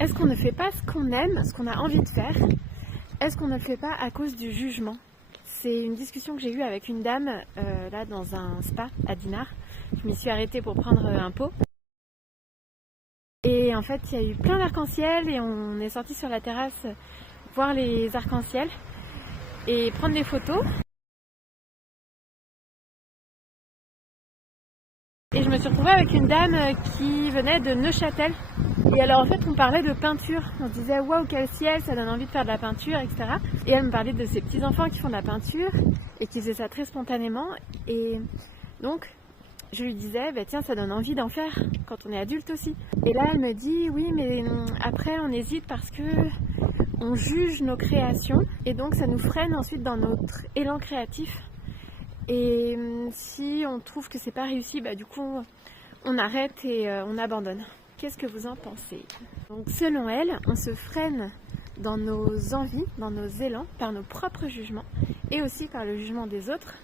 Est-ce qu'on ne fait pas ce qu'on aime, ce qu'on a envie de faire? Est-ce qu'on ne le fait pas à cause du jugement? C'est une discussion que j'ai eue avec une dame là dans un spa à Dinard. Je m'y suis arrêtée pour prendre un pot. Et en fait, il y a eu plein d'arcs-en-ciel et on est sorti sur la terrasse voir les arcs-en-ciel et prendre des photos. Et je me suis retrouvée avec une dame qui venait de Neuchâtel. Et alors en fait on parlait de peinture, on se disait waouh quel ciel, ça donne envie de faire de la peinture, etc. Et elle me parlait de ses petits enfants qui font de la peinture et qui faisaient ça très spontanément. Et donc je lui disais bah tiens ça donne envie d'en faire quand on est adulte aussi. Et là elle me dit oui mais après on hésite parce que on juge nos créations et donc ça nous freine ensuite dans notre élan créatif. Et si on trouve que c'est pas réussi, bah du coup on arrête et on abandonne. Qu'est-ce que vous en pensez? Donc selon elle, on se freine dans nos envies, dans nos élans, par nos propres jugements et aussi par le jugement des autres.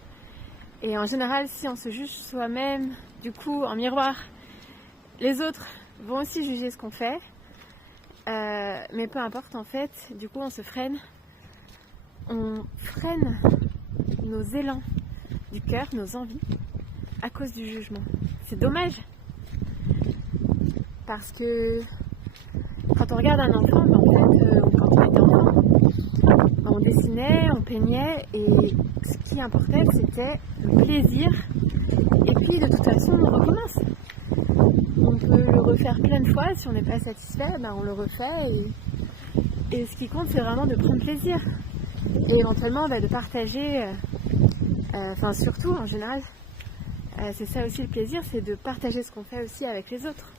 Et en général, si on se juge soi-même, du coup en miroir, les autres vont aussi juger ce qu'on fait. Mais peu importe en fait, du coup on se freine. On freine nos élans du cœur, nos envies, à cause du jugement. C'est dommage. Parce que quand on regarde un enfant, ben en fait, ou quand on était enfant, on dessinait, on peignait et ce qui importait c'était le plaisir. Et puis de toute façon on recommence. On peut le refaire plein de fois, si on n'est pas satisfait, ben on le refait et ce qui compte c'est vraiment de prendre plaisir. Et éventuellement ben, de partager, enfin surtout en général, c'est ça aussi le plaisir, c'est de partager ce qu'on fait aussi avec les autres.